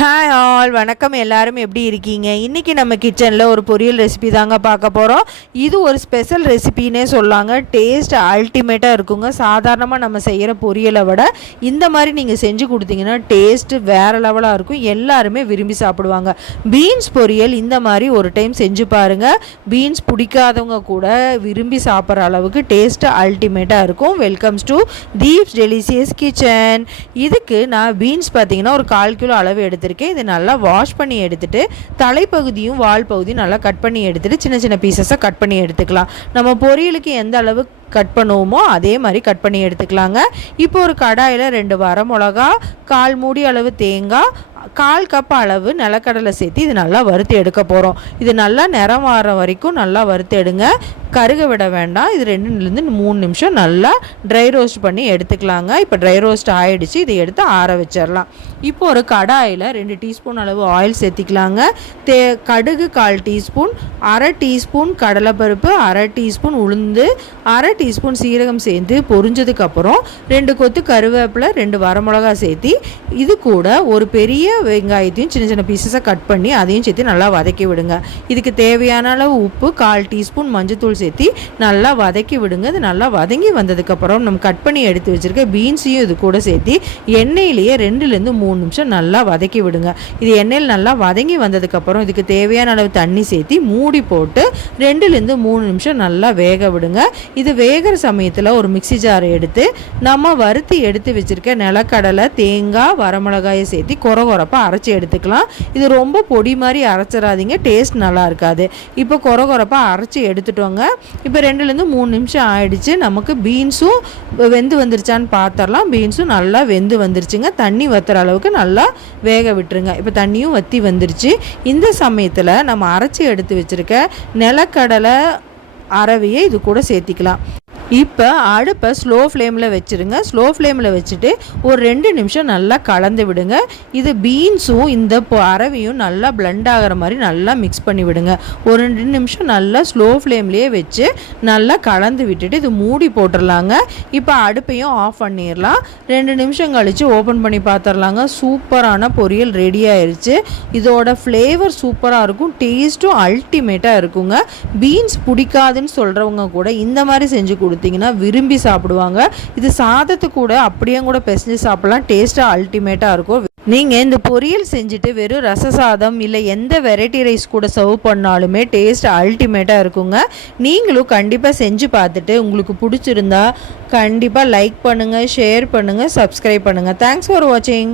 Hi all, வணக்கம். எல்லாரும் எப்படி இருக்கீங்க? இன்றைக்கி நம்ம கிச்சனில் ஒரு பொரியல் ரெசிபி தாங்க பார்க்க போகிறோம். இது ஒரு ஸ்பெஷல் ரெசிபின்னே சொல்லாங்க. டேஸ்ட் அல்டிமேட்டாக இருக்குங்க. சாதாரணமாக நம்ம செய்கிற பொரியலை விட இந்த மாதிரி நீங்கள் செஞ்சு கொடுத்தீங்கன்னா டேஸ்ட்டு வேறு லெவலாக இருக்கும். எல்லாருமே விரும்பி சாப்பிடுவாங்க. பீன்ஸ் பொரியல் இந்த மாதிரி ஒரு டைம் செஞ்சு பாருங்கள். பீன்ஸ் பிடிக்காதவங்க கூட விரும்பி சாப்பிட்ற அளவுக்கு டேஸ்ட்டு அல்டிமேட்டாக இருக்கும். Welcomes to Deep's delicious kitchen. இதுக்கு நான் பீன்ஸ் பார்த்தீங்கன்னா ஒரு 1/4 கிலோ அளவு எடுத்துருக்கேன். இதை நல்லா வாஷ் பண்ணி எடுத்துட்டு தலைப்பகுதியும் வால் பகுதியும் நல்லா கட் பண்ணி எடுத்துட்டு சின்ன சின்ன பீசஸாக கட் பண்ணி எடுத்துக்கலாம். நம்ம பொரியலுக்கு எந்த அளவு கட் பண்ணுவோமோ அதே மாதிரி கட் பண்ணி எடுத்துக்கலாங்க. இப்போ ஒரு கடாயில் 2 வரமிளகா, 1/4 மூடி அளவு தேங்காய், 1/4 கப் அளவு நிலக்கடலை சேர்த்து இது நல்லா வறுத்து எடுக்க போகிறோம். இது நல்லா நிறம் வர வரைக்கும் நல்லா வறுத்து எடுங்க. கருக விட வேண்டாம். இது 2 to 3 நிமிஷம் நல்லா ட்ரை ரோஸ்ட் பண்ணி எடுத்துக்கலாங்க. இப்போ ட்ரை ரோஸ்ட் ஆகிடுச்சு. இதை எடுத்து ஆற வச்சிடலாம். இப்போ ஒரு கடாயில் 2 டீஸ்பூன் அளவு ஆயில் சேர்த்திக்கலாங்க. கடுகு 1/4 டீஸ்பூன், 1/2 டீஸ்பூன் கடலைப்பருப்பு, 1/2 டீஸ்பூன் உளுந்து, 1/2 டீஸ்பூன் சீரகம் சேர்த்து பொரிஞ்சதுக்கப்புறம் 2 கொத்து கருவேப்பிலை, 2 வரமிளகா சேர்த்தி இது கூட ஒரு பெரிய வெங்காயத்தையும் சின்ன சின்ன பீசஸாக கட் பண்ணி அதையும் சேர்த்து நல்லா வதக்கி விடுங்க. இதுக்கு தேவையான அளவு உப்பு, 1/4 டீஸ்பூன் மஞ்சத்தூள் சேர்த்து நல்லா வதக்கி விடுங்க. இது நல்லா வதங்கி வந்ததுக்கப்புறம் நம்ம கட் பண்ணி எடுத்து வச்சுருக்க பீன்ஸையும் இது கூட சேர்த்து எண்ணெயிலேயே 2 to 3 நிமிஷம் நல்லா வதக்கி விடுங்க. இது எண்ணெயில் நல்லா வதங்கி வந்ததுக்கப்புறம் இதுக்கு தேவையான அளவு தண்ணி சேர்த்து மூடி போட்டு 2 to 3 நிமிஷம் நல்லா வேக விடுங்க. இது வேகிற சமயத்தில் ஒரு மிக்சி ஜாரை எடுத்து நம்ம வறுத்து எடுத்து வச்சுருக்க நிலக்கடலை, தேங்காய், வரமிளகாயை சேர்த்து கொரகொரப்பாக அரைச்சி எடுத்துக்கலாம். இது ரொம்ப பொடி மாதிரி அரைச்சிடாதீங்க, டேஸ்ட் நல்லா இருக்காது. இப்போ கொரகொரப்பாக அரைச்சி எடுத்துட்டோங்க. இப்போ 2 to 3 நிமிஷம் ஆயிடுச்சு. நமக்கு பீன்ஸும் வெந்து வந்துருச்சான்னு பார்த்துடலாம். பீன்ஸும் நல்லா வெந்து வந்துருச்சுங்க. தண்ணி வத்துற அளவுக்கு நல்லா வேக விட்டுருங்க. இப்போ தண்ணியும் வற்றி வந்துருச்சு. இந்த சமயத்தில் நம்ம அரைச்சி எடுத்து வச்சுருக்க நிலக்கடலை அரவையை இது கூட சேர்த்திக்கலாம். இப்போ அடுப்பை ஸ்லோ ஃப்ளேமில் வச்சுருங்க. ஸ்லோ ஃப்ளேமில் வச்சுட்டு ஒரு 2 நிமிஷம் நல்லா கலந்து விடுங்க. இது பீன்ஸும் இந்த அரவையும் நல்லா பிளெண்ட் ஆகிற மாதிரி நல்லா மிக்ஸ் பண்ணி விடுங்க. ஒரு 2 நிமிஷம் நல்லா ஸ்லோ ஃப்ளேம்லேயே வச்சு நல்லா கலந்து விட்டுட்டு இது மூடி போட்டுடலாங்க. இப்போ அடுப்பையும் ஆஃப் பண்ணிடலாம். 2 நிமிஷம் கழித்து ஓப்பன் பண்ணி பார்த்துடலாங்க. சூப்பரான பொரியல் ரெடி ஆயிடுச்சு. இதோட ஃப்ளேவர் சூப்பராக இருக்கும். டேஸ்ட்டும் அல்டிமேட்டாக இருக்குங்க. பீன்ஸ் பிடிக்காதுன்னு சொல்கிறவங்க கூட இந்த மாதிரி செஞ்சு கொடுத்தீங்கன்னா விரும்பி சாப்பிடுவாங்க. இது சாதத்து கூட அப்படியே கூட பிசைஞ்சு சாப்பிடலாம். டேஸ்ட்டாக அல்டிமேட்டாக இருக்கும். நீங்கள் இந்த பொரியல் செஞ்சுட்டு வெறும் ரச சாதம் இல்லை எந்த வெரைட்டி ரைஸ் கூட சர்வ் பண்ணாலுமே டேஸ்ட் அல்டிமேட்டாக இருக்குங்க. நீங்களும் கண்டிப்பாக செஞ்சு பார்த்துட்டு உங்களுக்கு பிடிச்சிருந்தா கண்டிப்பாக லைக் பண்ணுங்கள், ஷேர் பண்ணுங்கள், சப்ஸ்கிரைப் பண்ணுங்கள். தேங்க்ஸ் ஃபார் வாட்சிங்.